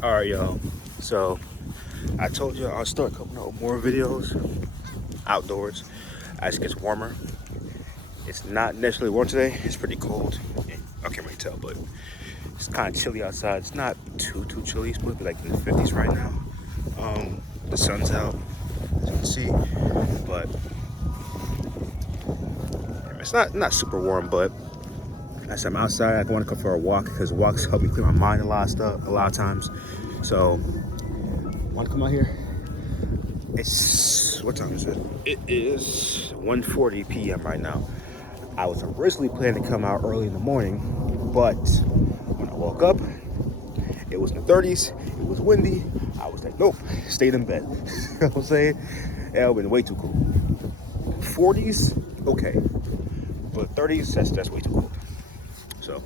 Alright, y'all. So, I told you I'll start coming out more videos outdoors as it gets warmer. It's not necessarily warm today. It's pretty cold. I can't really tell, but it's kind of chilly outside. It's not too chilly. It's supposed to be like in the 50s right now. The sun's out, as you can see, but it's not super warm. But as I'm outside, I want to come for a walk because walks help me clear my mind a lot of times. So, want to come out here? What time is it? It is 1:40 p.m. right now. I was originally planning to come out early in the morning, but when I woke up, it was in the 30s. It was windy. I was like, nope, stayed in bed. You know what I'm saying? It would have been way too cold. 40s, okay, but 30s, that's way too cold. So,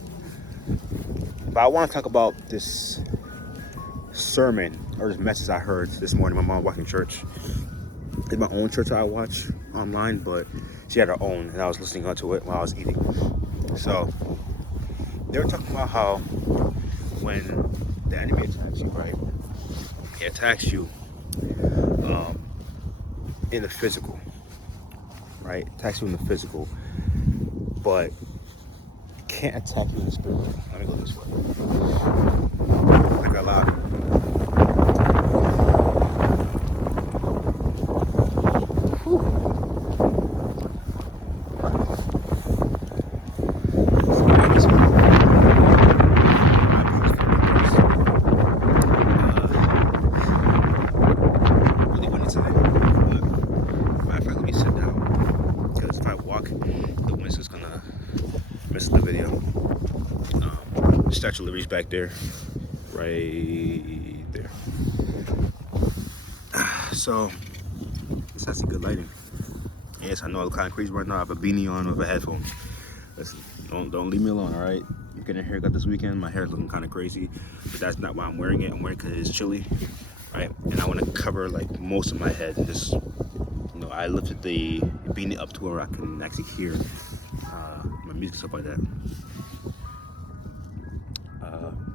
but I want to talk about this sermon or this message I heard this morning. My mom watching church. It's my own church I watch online, but she had her own, and I was listening to it while I was eating. So they were talking about how when the enemy attacks you, right? He attacks you in the physical, right? Attacks you in the physical, but can't attack you in the spiritual. Let me go this way. I got loud. The video. Statue of Liberty's back there, right there. So this has some good lighting. Yes, I know I'm kind of crazy right now. I have a beanie on with a headphone. Listen, don't leave me alone, all right? I'm getting a haircut this weekend. My hair's looking kind of crazy, but that's not why I'm wearing it. I'm wearing it because it's chilly, right? And I want to cover like most of my head. And just, I lifted the beanie up to where I can actually hear my music, stuff like that.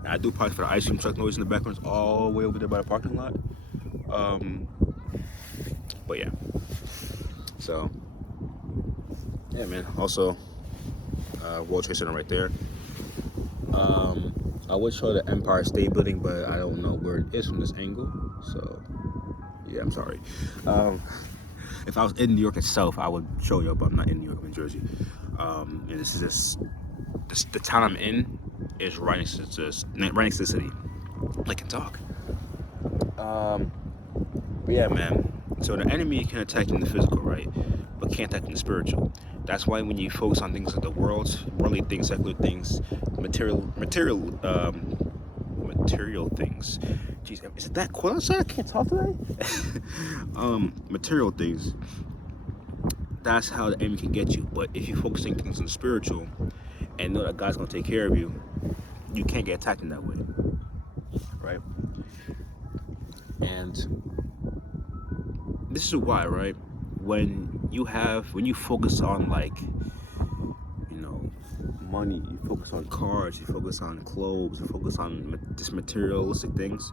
I do apologize for the ice cream truck noise in the background. It's all the way over there by the parking lot. But yeah. So, yeah, man. Also, World Trade Center right there. I would show the Empire State Building, but I don't know where it is from this angle. So, yeah, I'm sorry. If I was in New York itself, I would show you, but I'm not in New York. I'm in Jersey. And this is just the town I'm in is right next to the city. I can talk. But yeah, man. So the enemy can attack you in the physical, right? But can't attack in the spiritual. That's why when you focus on things of the world, worldly things, secular things, material things. Jeez, is it that cold outside? I can't talk today. Material things. That's how the enemy can get you. But if you focus on things in the spiritual and know that God's gonna take care of you, you can't get attacked in that way, right? And this is why, right? When you focus on money, you focus on cars, you focus on clothes, you focus on just materialistic things,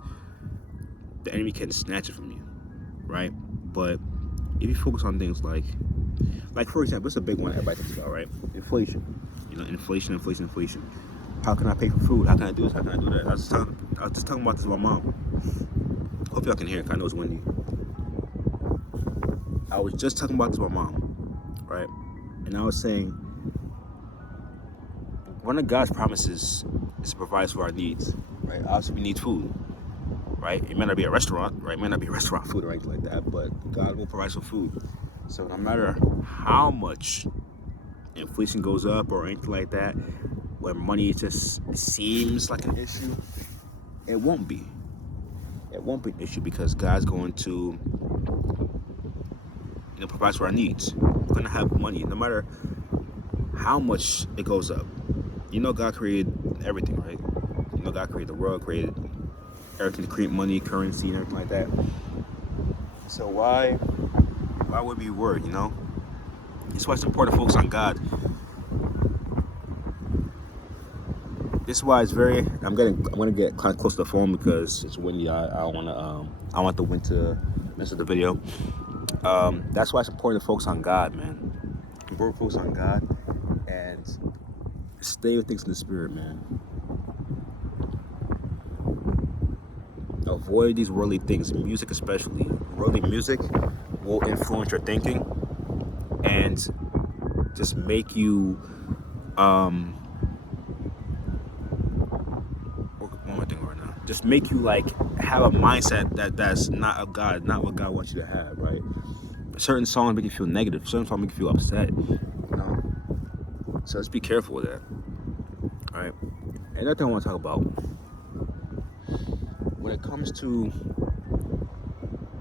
the enemy can snatch it from you, right? But if you focus on things like for example, it's a big one everybody thinks about, right? Inflation. Inflation. How can I pay for food? How can I do this? How can I do that? I was just talking about this with my mom. Hope y'all can hear it. I know it's windy. I was just talking about this with my mom, right? And I was saying, one of God's promises is to provide for our needs, right? Obviously, we need food, right? It may not be a restaurant, right? It may not be restaurant food or anything like that, but God will provide some food. So no matter how much inflation goes up or anything like that, when money just seems like an issue, it won't be. It won't be an issue because God's going to provide for our needs. We're going to have money no matter how much it goes up. God created everything, right? God created the world, created everything to create money, currency, and everything like that. So why would we worry, That's why it's important to focus on God. This is why it's very. I'm gonna get kind of close to the phone because it's windy. I wanna. I want the wind to mess with the video. That's why it's important to focus on God, man. Important to focus on God and stay with things in the spirit, man. Avoid these worldly things, music especially. Worldly music will influence your thinking and just make you what am I thinking right now? Just make you like have a mindset that's not of God, not what God wants you to have, right? Certain songs make you feel negative, certain songs make you feel upset, you know. So let's be careful with that. Alright. Another thing I want to talk about. When it comes to,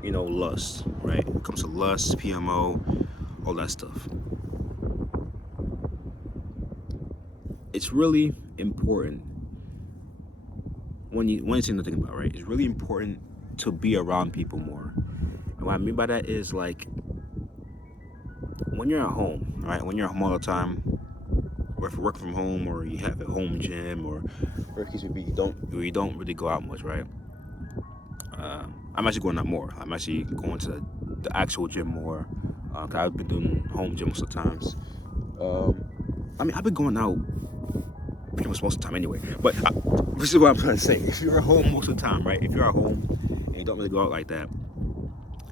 lust, right? When it comes to lust, PMO, all that stuff. It's really important when you see nothing about, right? It's really important to be around people more. And what I mean by that is like when you're at home, right? When you're at home all the time, or if you work from home, or you have a home gym, or whatever case may be, you don't really go out much, right? I'm actually going out more. I'm actually going to the actual gym more. Cause I've been doing home gym most of the times. I've been going out pretty much most of the time anyway. But this is what I'm trying to say. If you're at home most of the time, right? If you're at home and you don't really go out like that,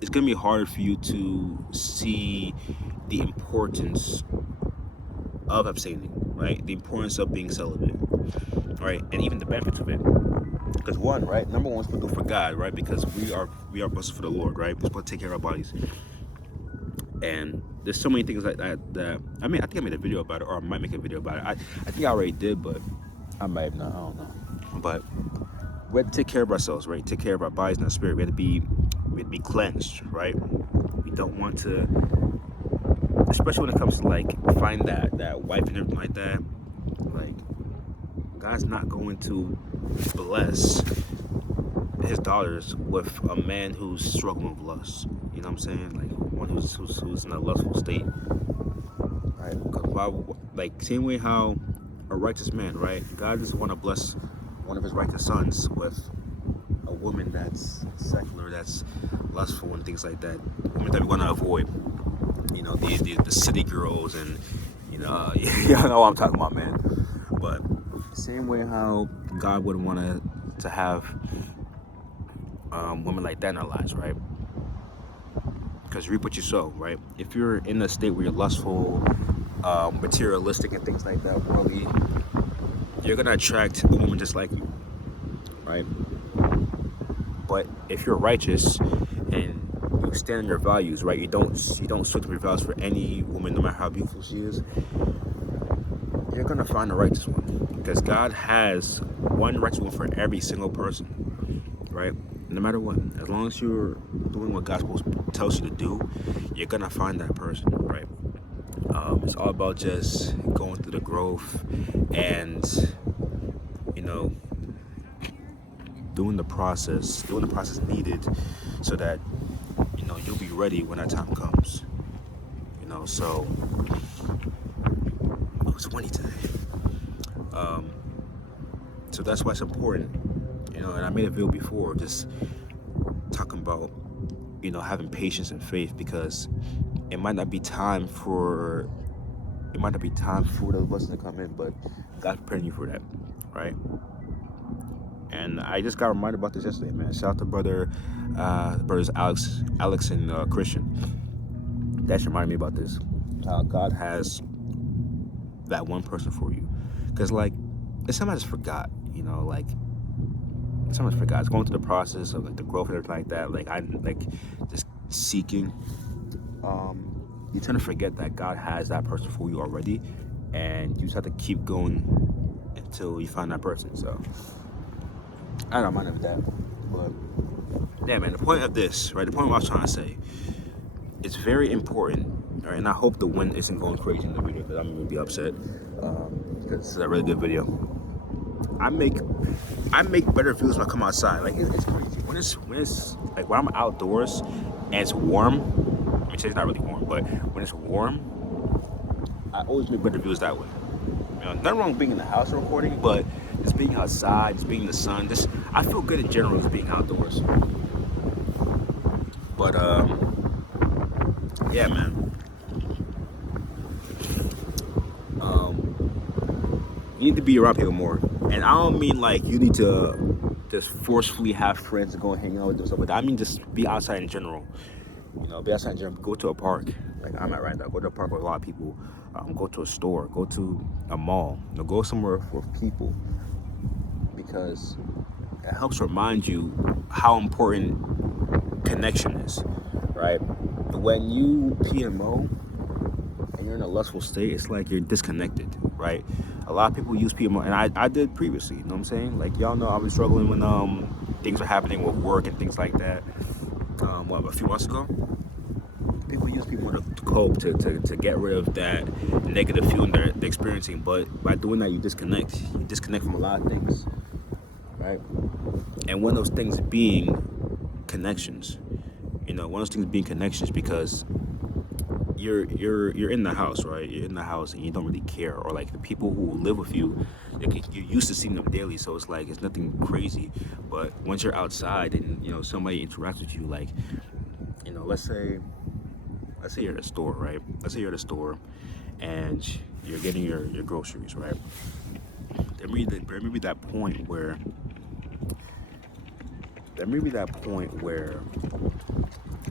it's gonna be harder for you to see the importance of abstaining, right? The importance of being celibate, right? And even the benefits of it. Because number one, we're supposed to do for God, right? Because we are blessed for the Lord, right? We're supposed to take care of our bodies. And there's so many things like that I think I made a video about it, or I might make a video about it. I think I already did, but I might have not. I don't know. But we have to take care of ourselves, right? Take care of our bodies and our spirit. We have to be cleansed, right? We don't want to, especially when it comes to like find that wife and everything like that. Like, God's not going to bless his daughters with a man who's struggling with lust. You know what I'm saying? Like one who's in a lustful state. Right? Because same way how a righteous man, right? God doesn't want to bless one of his righteous sons with a woman that's secular, that's lustful and things like that. Women that we want to avoid. The city girls and y'all know what I'm talking about, man. But same way how God wouldn't want to have women like that in our lives, right? Because you reap what you sow, right? If you're in a state where you're lustful, materialistic and things like that, worldly, you're gonna attract a woman just like you, right? But if you're righteous and you stand on your values, right? You don't switch your values for any woman, no matter how beautiful she is. You're gonna find the righteous one, because God has one righteous one for every single person, right? No matter what, as long as you're doing what God tells you to do, you're gonna find that person, right? It's all about just going through the growth and doing the process needed, so that you'll be ready when that time comes. So it's windy today. So that's why it's important. And I made a video before just talking about, having patience and faith, because it might not be time for the blessing to come in, but God's preparing you for that, right? And I just got reminded about this yesterday, man. Shout out to brothers Alex and Christian. That just reminded me about this. God has that one person for you, because sometimes I just forgot, sometimes I forgot. It's going through the process of the growth and everything like that. I just seeking. You tend to forget that God has that person for you already, and you just have to keep going until you find that person. So I don't mind of that, but yeah, man. The point of this, right? The point of what I was trying to say, it's very important, right? And I hope the wind isn't going crazy in the video, because I'm gonna be upset, because this is a really good video. I make better videos when I come outside. It's crazy when it's like when I'm outdoors and it's warm. I mean, today's not really warm, but when it's warm, I always make better videos that way. Nothing wrong with being in the house recording, but just being outside, just being in the sun. Just I feel good in general just being outdoors. But yeah, man. You need to be around people more, and I don't mean like you need to just forcefully have friends and go and hang out with them stuff. But I mean just be outside in general. Be outside in general. Go to a park, like I'm at right now. Go to a park with a lot of people. Go to a store. Go to a mall. Go somewhere for people, because it helps remind you how important connection is, right? When you PMO and you're in a lustful state, it's like you're disconnected, right? A lot of people use PMO, and I did previously, you know what I'm saying? Like, y'all know I was struggling when things were happening with work and things like that. A few months ago? People use PMO to cope, to get rid of that negative feeling they're experiencing, but by doing that, you disconnect. You disconnect from a lot of things, right? And one of those things being connections. One of those things being connections, because you're in the house, right? You're in the house and you don't really care, or like the people who live with you, you're used to seeing them daily, so it's like it's nothing crazy. But once you're outside and somebody interacts with you, like let's say you're at a store, right? Let's say you're at a store and you're getting your groceries, right? There may be that point where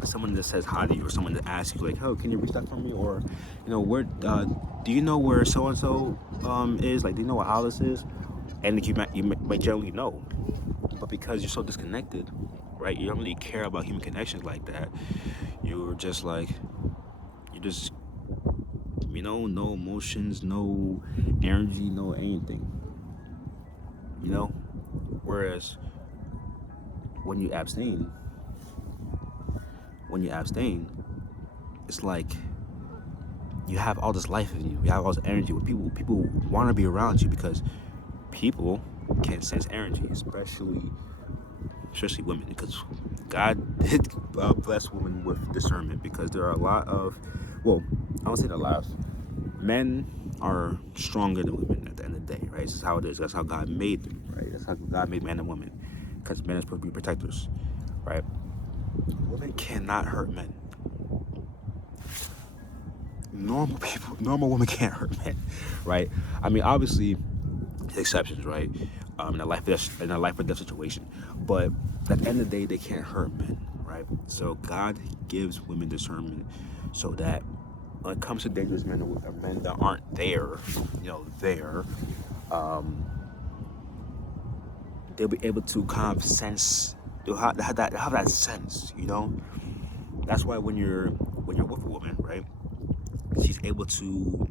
someone just says hi to you, or someone that asks you like, "Oh, can you reach that for me?" Or, where do you know where so and so is? Like, do you know what Alice is? And you might generally know, but because you're so disconnected, right? You don't really care about human connections like that. You're just no emotions, no energy, no anything. Whereas when you abstain, it's like you have all this life in you. You have all this energy. People want to be around you, because people can sense energy, especially women, because God did bless women with discernment, because there are a lot of, well, I don't say a lot of, men are stronger than women at the end of the day, right? This is how it is. That's how God made them, right? That's how God made men and women, because men are supposed to be protectors, right? Women cannot hurt men. Normal women can't hurt men, right? I mean, obviously, exceptions, right? In a life or death situation, but at the end of the day, they can't hurt men, right? So God gives women discernment, so that when it comes to dangerous men that aren't there, they'll be able to kind of sense. They'll have that sense, That's why when you're with a woman, right? She's able to.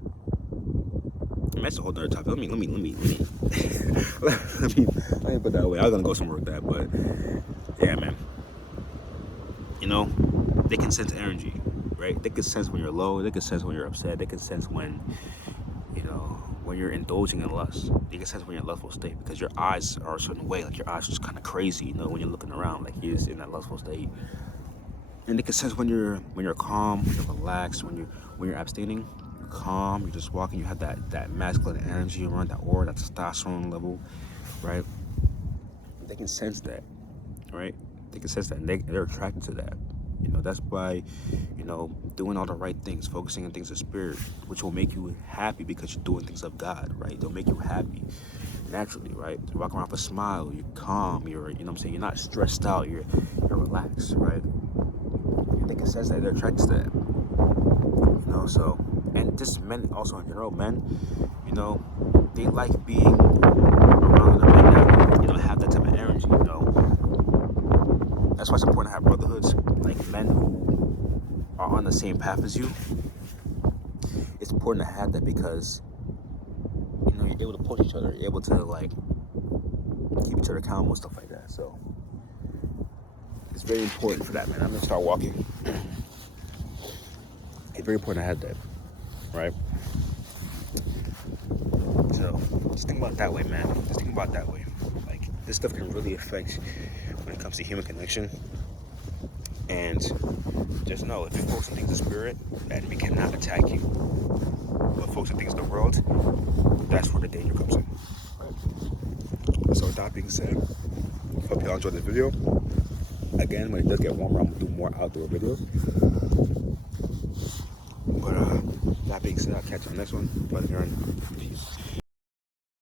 That's a whole other topic. Let me let me put that away. I was gonna go somewhere with that, but yeah, man. They can sense energy, right? They can sense when you're low. They can sense when you're upset. They can sense when you're indulging in lust. They can sense when you're in a lustful state, because your eyes are a certain way. Like, your eyes are just kind of crazy, when you're looking around, like you're just in that lustful state. And they can sense when you're calm, when you're relaxed, when you're abstaining. Calm, you're just walking, you have that masculine energy around, that aura, that testosterone level, right? They can sense that, right? They can sense that, and they're attracted to that. That's by, doing all the right things, focusing on things of spirit, which will make you happy, because you're doing things of God, right? They'll make you happy naturally, right? You walk around with a smile, you're calm, you're you're not stressed out, you're relaxed, right? And they can sense that, they're attracted to that, so. And just men also in general, men, they like being around other men that, have that type of energy, That's why it's important to have brotherhoods, like men who are on the same path as you. It's important to have that, because, you're able to push each other, you're able to, like, keep each other accountable, stuff like that. So it's very important for that, man. I'm gonna start walking. It's very important to have that. Right? So just think about it that way, man. Just think about it that way. Like, this stuff can really affect when it comes to human connection. And just know, if you focus on things of spirit, the enemy cannot attack you. But focus on things of the world, that's where the danger comes in. Right? So with that being said, hope y'all enjoyed this video. Again, when it does get warmer, I'm gonna do more outdoor videos. But that being said, I'll catch you on the next one. Peace.